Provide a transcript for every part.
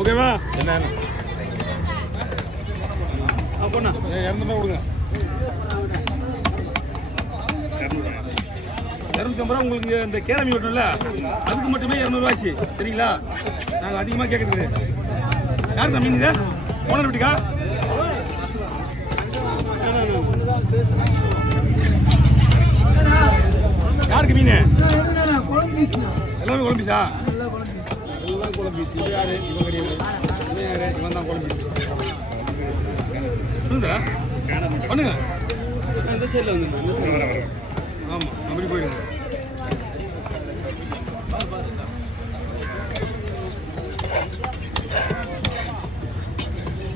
ஓகேவா? என்ன பொண்ணா 200 கொடுங்க. 250 ரூபா உங்களுக்கு இந்த கேரமி ஓட்டணும்ல அதுக்கு மட்டுமே 200 ரூபாய்ச்சு. சரிங்களா? நாங்கள் அதிகமாக கேட்குறது யாருக்கா மீன் இது? ஓனர் வீட்டுக்கா? யாருக்கு மீன்? எல்லாமே குழம்பீஸா? எல்லாம் குழம்பீஸ். இது யாரு? இவன் கிடையாது. இவன் தான் குழம்பீஸ். பண்ணுங்க. இந்த சைடில் வந்து ஆமாம் அப்படி போயிடுங்க.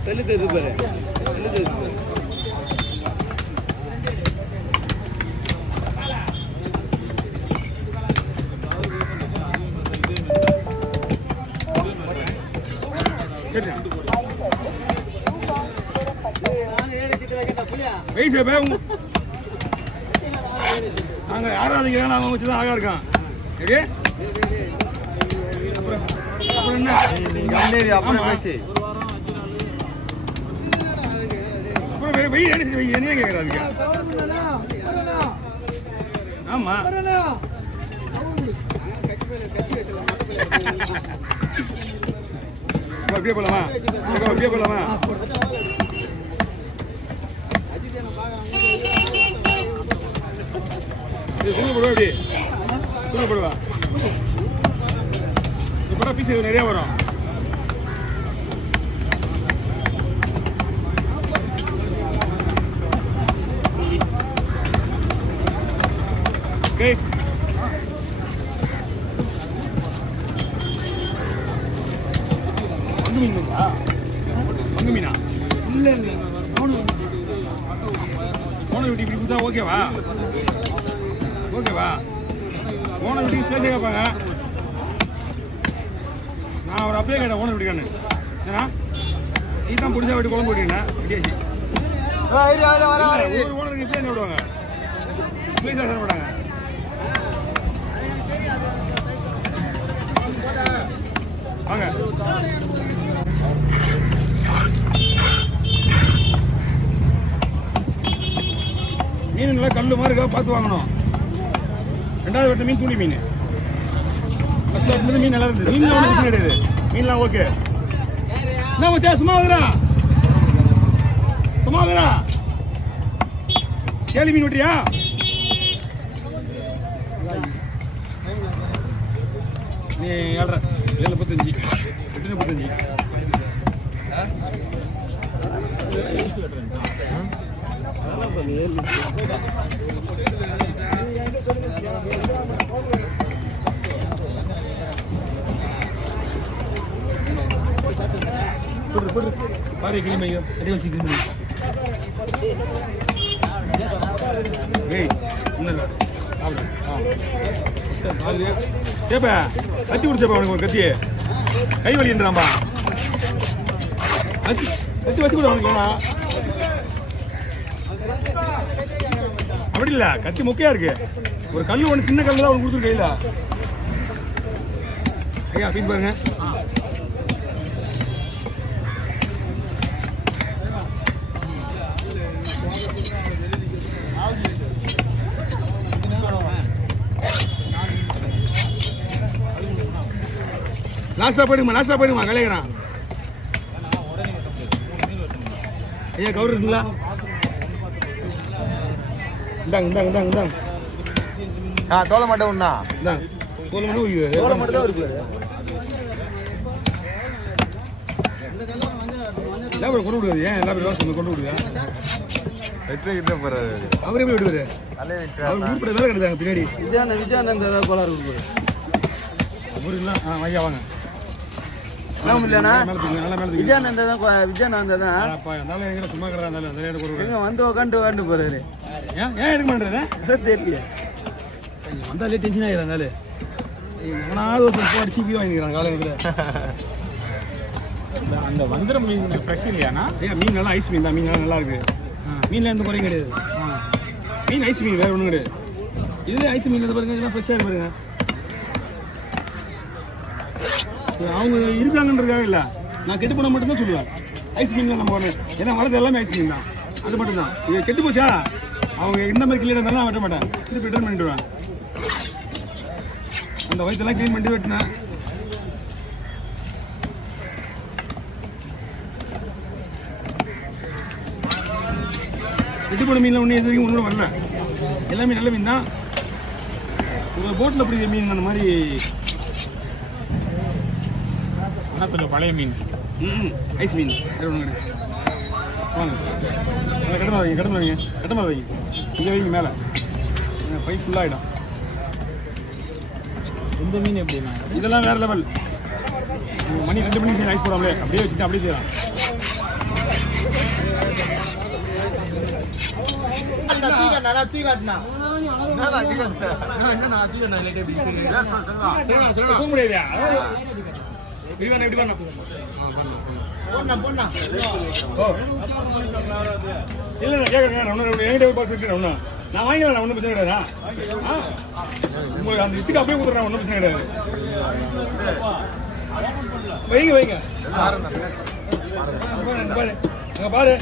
தள்ளி தெரியுது பாரு. தள்ளி தெரியுது பாரு. சரி வயசு நாங்கள் யாரும் அதிகம் நாங்கள் வச்சு தான் அழகா இருக்கான். சரி அப்புறம் என்ன அப்புறம் பேசி அப்புறம் வெயில் என்ன கேட்குறாங்க? ஆமாம் அப்படியே போகலாமா? அப்படியே போகலாமா? தூங்கப்படுவா எப்படி தூங்கப்படுவா இப்போ பீஸ் நிறையா வரும். ஓகே மங்கு மீனுங்களா? மங்கு மீனா? இல்லை இல்லை போன வீட்டு இப்படி கொடுத்தா ஓகேவா? ஓகேவா? ஓனர் வீட்டுக்கு சேர்த்து கேட்பாங்க. நான் ஒரு அப்படியே கேட்டேன் ஓனர் வீட்டுக்கானு. ஏன்னா நீ தான் பிடிச்சா வீட்டு குழம்பு போட்டீங்கன்னா விடியாச்சு. ஒரு ஓனருக்கு இப்படி என்ன விடுவாங்க? ப்ளீஸ் சார் விடாங்க. வாங்க மீன் நல்லா கல் மாதிரி இருக்கா பார்த்து வாங்கணும். ரெண்டாவது வெட்ட மீன் தூளி மீன். ஃபர்ஸ்ட் வெட்டினது மீன் நல்லா இருந்தது. மீன் ஒன்றும் பிரச்சனை கிடையாது. மீன்லாம் ஓகே. என்ன மச்சா சும்மா வந்துடா சும்மா வந்துடா. கேலி மீன் வெட்டியா? நீ 7.5 7.35 8.35 பாரு கிளிமையோ அடி வச்சு கிளிமை. ஏய் என்ன ஏப்பா கத்தி குடிச்சப்பா உனக்கு ஒரு கத்தி கை வலின்றாம்பா. கத்தி கத்தி வச்சு கூட உனக்கு வேணா அப்படி இல்லை. கத்தி முக்கையா இருக்கு. ஒரு கல் ஒன்று சின்ன கல் தான் ஒன்று கொடுத்துரு கையில். ஐயா பீஸ் பாருங்க. லாஸ்ட்டாக போயிடுமா கலைக்கிறான். ஐயா கவர் இருக்குங்களா? இந்தாங்க தோலை மட்டும் ஒண்ணா இந்தாங்க தோலை மட்டும் தான் இருக்கு. என்ன கொண்டு விடுவாரு? ஏன் எல்லா பேரும் கொண்டு விடுவா? அவரே போய் விடுவாரு. அவர் கூப்பிட வேலை கிடையாது பின்னாடி. விஜயானந்த கோளாறு கொடுப்பாரு. ஐயா வாங்க விஜயானந்தா தான் சும்மா வந்து உட்காந்து போறாரு. ஏன் எடுக்க மாட்டேன் தெரியல. வந்தாலே டென்ஷன் ஆகிறாங்க. எவனாவது ஒருத்தர் அடிச்சு போய் வாங்கிக்கிறாங்க காலையில். அந்த வந்துட மீன் ஃப்ரெஷ் இல்லையாண்ணா? மீன் நல்லா ஐஸ் மீன் தான். மீன் நல்லா இருக்கு. மீனில் எந்த குறையும் கிடையாது. மீன் ஐஸ் மீன் வேறு ஒன்றும் கிடையாது. இதுலேயே ஐஸ் மீன் பாருங்க. இதெல்லாம் ஃப்ரெஷ்ஷாக பாருங்க. அவங்க இருக்காங்கன்றதுக்காக இல்லை. நான் கெட்டு போன மட்டும்தான் சொல்லுவேன். ஐஸ் மீன் தான் நம்ம ஒன்று, ஏன்னா வரது எல்லாமே ஐஸ் மீன் தான், அது மட்டும்தான். இது கெட்டு போச்சா அவங்க இந்த மாதிரி கிளியர் இருந்தாலும் நான் வெட்ட மாட்டேன், திருப்பி ரிட்டர்ன் பண்ணிவிடுவேன். அந்த வயிற்றெல்லாம் க்ளீன் பண்ணிட்டு வெட்டினேன். கெட்டு போன மீனில் ஒன்றும் எது வரைக்கும் ஒன்றும் வரல, எல்லாமே நல்ல மீன் தான். ஒரு போட்டில் பிடிக்கிற மீன் அந்த மாதிரி. ஆனால் கொஞ்சம் பழைய மீன். ஐஸ் மீன் வேறு ஒன்றும் கிடையாது. வாங்க கட்டமா வைங்க இங்கே வைங்க மேலே, பைப் ஃபுல்லாகிடும். இந்த மீன் எப்படின்னா இதெல்லாம் வேறு லெவல். மணி 2 மணிக்கு ஐஸ் போடாமலே அப்படியே வச்சுட்டு அப்படியே செய்யலாம். இல்லை நான் கேட்குறேன், என்கிட்ட பாஸ் வச்சுக்கிறேன். நான் வாங்கிக்கலாம், ஒன்றும் பிரச்சனை கிடையாதா? உங்களுக்கு அந்த இச்சுக்கு அப்படியே கொடுத்துட்றேன், ஒன்றும் பிரச்சனை கிடையாது. வைங்க வைங்க பாரு, அங்கே பாரு.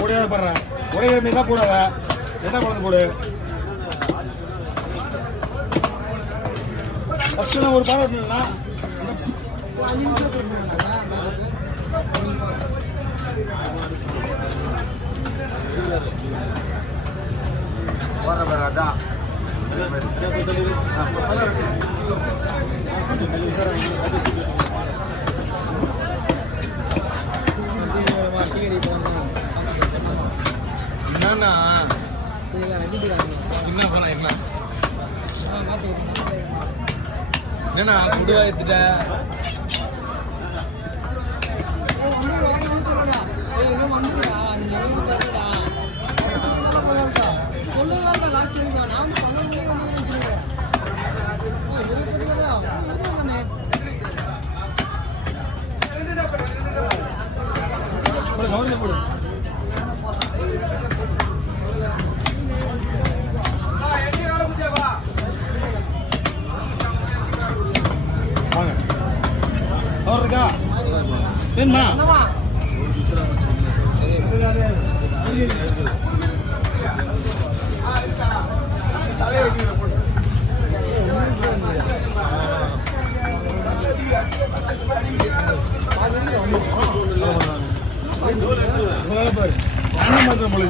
போடாத பாடுறேன், ஒரே மீன் தான் போடாத, என்ன குழந்தை போடு. ஃபஸ்ட்டு நான் ஒரு பாடம் வரணும்னா அதான் என்னன்னா என்ன பண்ண என்னண்ணா குடுவா எடுத்துட்ட கவர்மெண்ட் போடு. வாங்க அவர் இருக்கா வேணுமா? பாரு என்ன மாத்திரம் போல